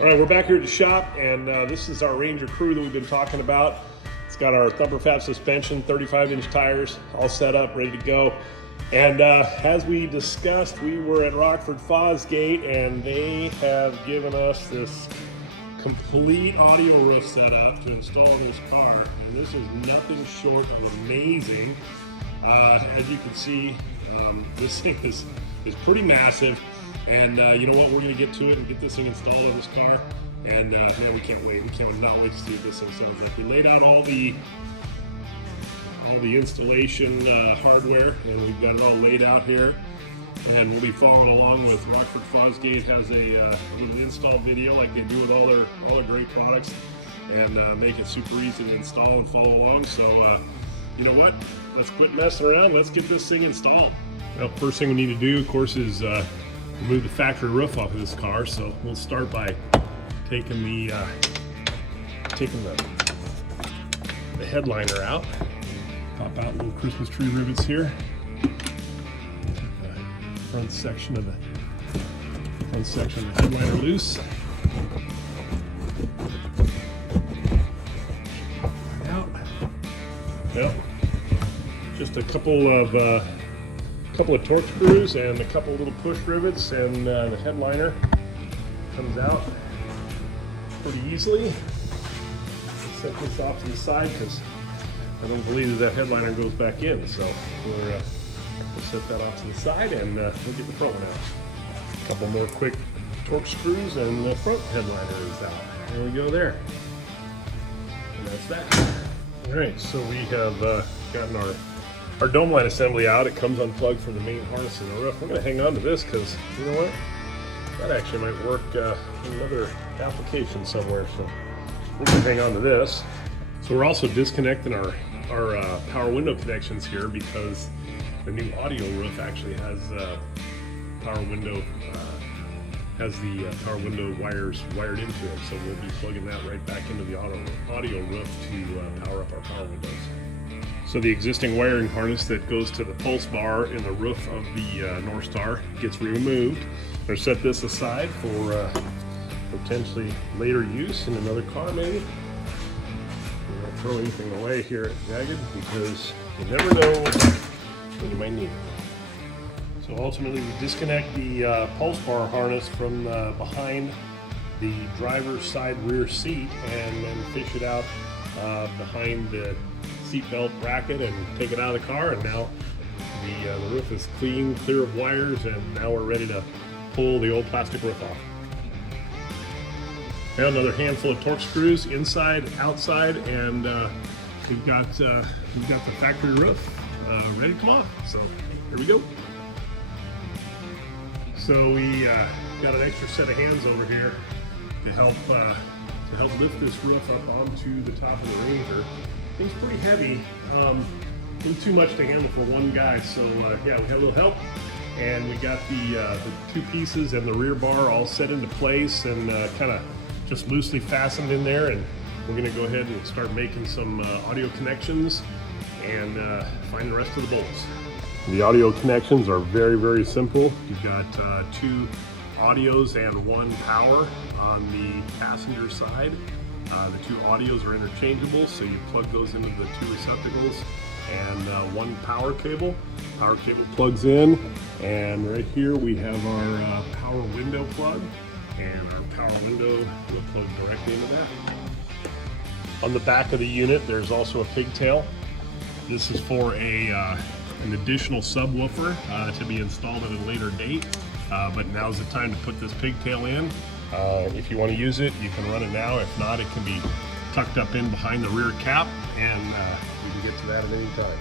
All right, we're back here at the shop, and this is our Ranger Crew that we've been talking about. It's got our Thumper Fab suspension, 35-inch tires, all set up, ready to go. And as we discussed, we were at Rockford Fosgate, and they have given us this complete audio roof setup to install in this car. And this is nothing short of amazing. As you can see, this thing is pretty massive. And you know what, we're going to get to it and get this thing installed on this car. And man, we can't wait. We cannot wait to see what this thing sounds like. We laid out all the installation hardware, and we've got it all laid out here. And we'll be following along with Rockford Fosgate has a little install video like they do with all their great products, and make it super easy to install and follow along. So you know what? Let's quit messing around. Let's get this thing installed. Well, first thing we need to do, of course, is remove the factory roof off of this car. So we'll start by taking the headliner out. Pop out little Christmas tree rivets here. The front section of the headliner loose. Out. Yep. Just a couple of torque screws and a couple of little push rivets, and the headliner comes out pretty easily. Set this off to the side because I don't believe that headliner goes back in, so we'll set that off to the side, and we'll get the front one out. A couple more quick torque screws and the front headliner is out. There we go there. And that's that. All right, so we have gotten our dome line assembly out. It comes unplugged from the main harness in the roof. I'm going to hang on to this because, you know what, that actually might work in another application somewhere, so we're going to hang on to this. So we're also disconnecting our power window connections here because the new audio roof actually has power window wires wired into it. So we'll be plugging that right back into the audio roof to power up our power windows. So the existing wiring harness that goes to the pulse bar in the roof of the North Star gets removed. Or set this aside for potentially later use in another car, maybe. We won't throw anything away here at Jagged because you never know when you might need it. So ultimately, we disconnect the pulse bar harness from behind the driver's side rear seat, and then fish it out behind the seat belt bracket and take it out of the car. And now the roof is clear of wires, and now we're ready to pull the old plastic roof off. Now another handful of torque screws inside, outside, and we've got the factory roof ready to come off. So here we go. So we got an extra set of hands over here to help lift this roof up onto the top of the Ranger. It's pretty heavy, a little too much to handle for one guy. So yeah, we have a little help, and we got the two pieces and the rear bar all set into place and kind of just loosely fastened in there. And we're going to go ahead and start making some audio connections and find the rest of the bolts. The audio connections are very, very simple. You've got two audios and one power on the passenger side. The two audios are interchangeable, so you plug those into the two receptacles, and one power cable. Power cable plugs in, and right here we have our power window plug, and our power window will plug directly into that. On the back of the unit, there's also a pigtail. This is for an additional subwoofer to be installed at a later date, but now's the time to put this pigtail in. If you want to use it, you can run it now. If not, it can be tucked up in behind the rear cap, and you can get to that at any time.